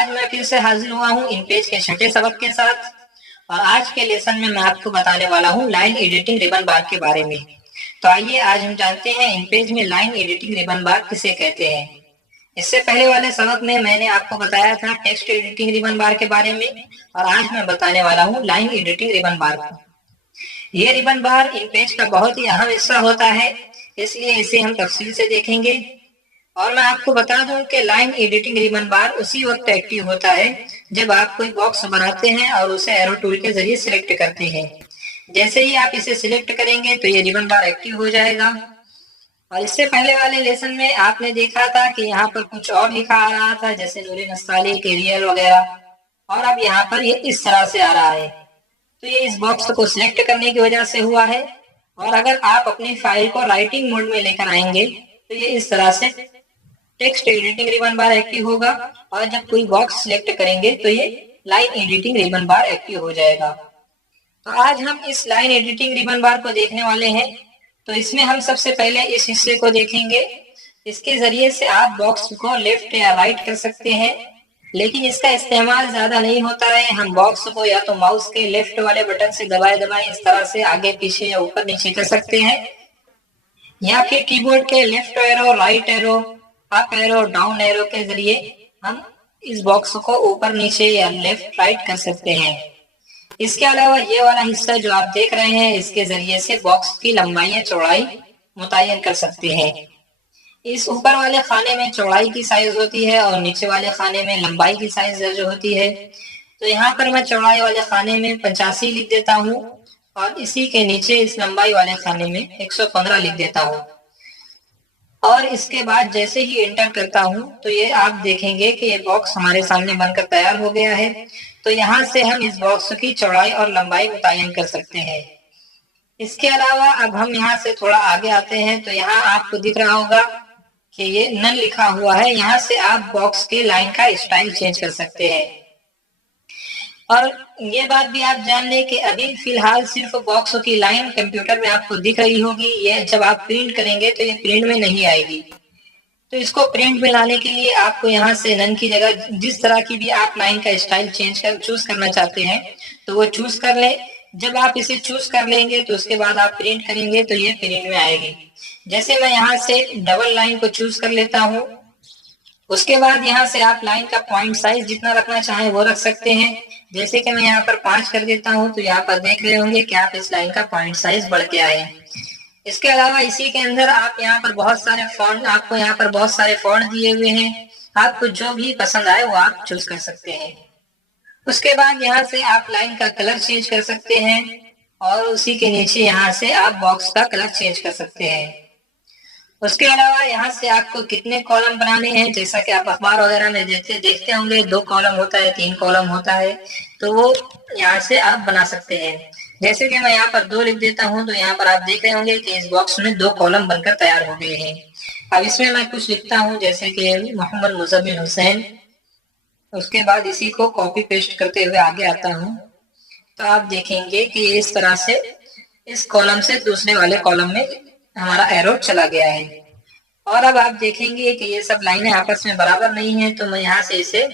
आज मैं फिर से हाजिर हुआ हूँ इन पेज के छठे सबक के साथ और आज के लेसन में मैं आपको बताने वाला हूँ लाइन एडिटिंग रिबन बार के बारे में। तो आइए आज हम जानते हैं इन पेज में लाइन एडिटिंग रिबन बार किसे कहते हैं। इससे पहले वाले सबक में मैंने आपको बताया था टेक्स्ट एडिटिंग रिबन बार के बारे में और आज मैं बताने वाला हूँ लाइन एडिटिंग रिबन बार को। ये रिबन बार इन पेज का बहुत ही अहम हिस्सा होता है, इसलिए इसे हम तफसील से देखेंगे। और मैं आपको बता दूं कि लाइन एडिटिंग रिबन बार उसी वक्त एक्टिव होता है जब आप कोई बॉक्स बनाते हैं और उसे एरो टूल के जरिए सिलेक्ट करते हैं। जैसे ही आप इसे सिलेक्ट करेंगे तो ये रिबन बार एक्टिव हो जाएगा। और इससे पहले वाले लेसन में आपने देखा था कि यहाँ पर कुछ और लिखा आ रहा था, जैसे नूरी नस्ताली, केरियल वगैरह, और अब यहाँ पर ये इस तरह से आ रहा है। तो ये इस बॉक्स को सिलेक्ट करने की वजह से हुआ है। और अगर आप अपनी फाइल को राइटिंग मोड में लेकर आएंगे तो ये इस तरह से टेक्स्ट एडिटिंग रिबन बार एक्टिव होगा और जब कोई बॉक्स सिलेक्ट करेंगे तो ये लाइन एडिटिंग रिबन बार एक्टिव हो जाएगा। तो आज हम इस लाइन एडिटिंग रिबन बार को देखने वाले हैं। तो इसमें हम सबसे पहले इस हिस्से को देखेंगे। इसके जरिए से आप बॉक्स को लेफ्ट या राइट कर सकते हैं, लेकिन इसका इस्तेमाल ज्यादा नहीं होता है। हम बॉक्स को या तो माउस के लेफ्ट वाले बटन से दबाए दबाए इस तरह से आगे पीछे या ऊपर नीचे कर सकते हैं, या फिर कीबोर्ड के left arrow, right arrow, up arrow, down arrow के जरिए हम इस बॉक्स को ऊपर नीचे या लेफ्ट राइट कर सकते हैं। इसके अलावा ये वाला हिस्सा जो आप देख रहे हैं, इसके जरिए से बॉक्स की लंबाई या चौड़ाई मुतय्यन कर सकते हैं। इस ऊपर वाले खाने में चौड़ाई की साइज होती है और नीचे वाले खाने में लंबाई की साइज दर्ज होती है। तो यहाँ पर मैं चौड़ाई वाले खाने में 85 लिख देता हूँ और इसी के नीचे इस लंबाई वाले खाने में 115 लिख देता हूँ। और इसके बाद जैसे ही एंटर करता हूँ तो ये आप देखेंगे कि ये बॉक्स हमारे सामने बनकर तैयार हो गया है। तो यहाँ से हम इस बॉक्स की चौड़ाई और लंबाई मुतय्यन कर सकते हैं। इसके अलावा अब हम यहाँ से थोड़ा आगे आते हैं तो यहाँ आपको दिख रहा होगा कि ये नन लिखा हुआ है। यहाँ से आप बॉक्स के लाइन का स्टाइल चेंज कर सकते हैं। और ये बात भी आप जान लें कि अभी फिलहाल सिर्फ बॉक्स की लाइन कंप्यूटर में आपको दिख रही होगी, ये जब आप प्रिंट करेंगे तो ये प्रिंट में नहीं आएगी। तो इसको प्रिंट में लाने के लिए आपको यहाँ से नन की जगह जिस तरह की भी आप लाइन का स्टाइल चूज करना चाहते हैं तो वो चूज कर ले। जब आप इसे चूज कर लेंगे तो उसके बाद आप प्रिंट करेंगे तो ये प्रिंट में आएगी। जैसे मैं यहाँ से डबल लाइन को चूज कर लेता हूँ। उसके बाद यहाँ से आप लाइन का पॉइंट साइज जितना रखना चाहें वो रख सकते हैं। जैसे कि मैं यहाँ पर 5 कर देता हूँ तो यहाँ पर देख रहे होंगे कि आप इस लाइन का पॉइंट साइज बढ़ के आए। इसके अलावा इसी के अंदर आप यहाँ पर बहुत सारे फॉन्ट, आपको यहाँ पर बहुत सारे फॉन्ट दिए हुए हैं। आपको जो भी पसंद आए वो आप चूज कर सकते हैं। उसके बाद यहाँ से आप लाइन का कलर चेंज कर सकते हैं और उसी के नीचे यहाँ से आप बॉक्स का कलर चेंज कर सकते हैं। उसके अलावा यहाँ से आपको कितने कॉलम बनाने हैं, जैसा कि आप अखबार वगैरह में देखते होंगे 2 कॉलम होता है, 3 कॉलम होता है, तो वो यहाँ से आप बना सकते हैं। जैसे कि मैं यहाँ पर 2 लिख देता हूँ तो यहाँ पर आप देख रहे होंगे कि इस बॉक्स में 2 कॉलम बनकर तैयार हो गए हैं। अब इसमें मैं कुछ लिखता हूँ जैसे कि मोहम्मद मुज़म्मिल हुसैन। उसके बाद इसी को कॉपी पेस्ट करते हुए आगे आता हूँ तो आप देखेंगे कि इस तरह से इस कॉलम से दूसरे वाले कॉलम में हमारा एरो चला गया है। और अब आप देखेंगे कि ये सब लाइनें आपस में बराबर नहीं है, तो मैं यहाँ से इसे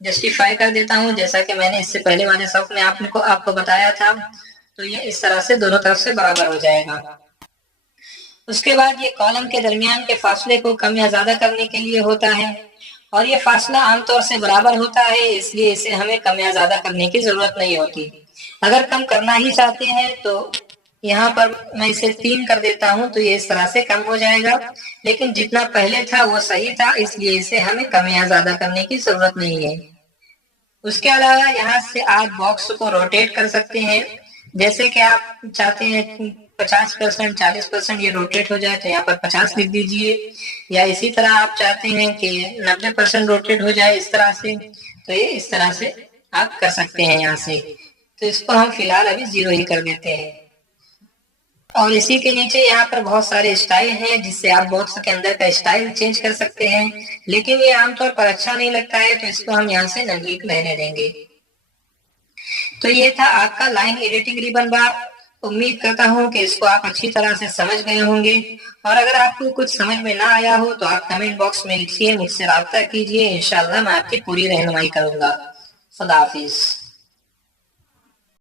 जस्टिफाई कर देता हूँ जैसा कि मैंने इससे पहले वाले सबक में आपको बताया था। तो ये इस तरह से दोनों तरफ से बराबर हो जाएगा। उसके बाद ये कॉलम के दरमियान के फासले को कम या ज्यादा करने के लिए होता है और ये फासला आमतौर से बराबर होता है, इसलिए इसे हमें कम या ज्यादा करने की जरूरत नहीं होती। अगर कम करना ही चाहते हैं तो यहाँ पर मैं इसे 3 कर देता हूँ तो ये इस तरह से कम हो जाएगा, लेकिन जितना पहले था वो सही था, इसलिए इसे हमें कम या ज्यादा करने की जरूरत नहीं है। उसके अलावा यहाँ से आप बॉक्स को रोटेट कर सकते हैं। जैसे कि आप चाहते हैं 50%, 40% ये रोटेट हो जाए तो यहाँ पर 50 लिख दीजिए, या इसी तरह आप चाहते हैं कि 90% रोटेट हो जाए इस तरह से, तो ये इस तरह से आप कर सकते हैं यहाँ से। तो इसको हम फिलहाल अभी 0 ही कर देते हैं। और इसी के नीचे यहाँ पर बहुत सारे स्टाइल हैं जिससे आप बॉक्स के अंदर का स्टाइल चेंज कर सकते हैं, लेकिन ये आमतौर पर अच्छा नहीं लगता है तो इसको हम यहाँ से नहीं रहने देंगे। तो ये था आपका लाइन एडिटिंग रिबन बार। امید کرتا ہوں کہ اس کو آپ اچھی طرح سے سمجھ گئے ہوں گے، اور اگر آپ کو کچھ سمجھ میں نہ آیا ہو تو آپ کمنٹ باکس میں لکھیے، مجھ سے رابطہ کیجیے، انشاءاللہ میں آپ کی پوری رہنمائی کروں گا۔ خدا حافظ۔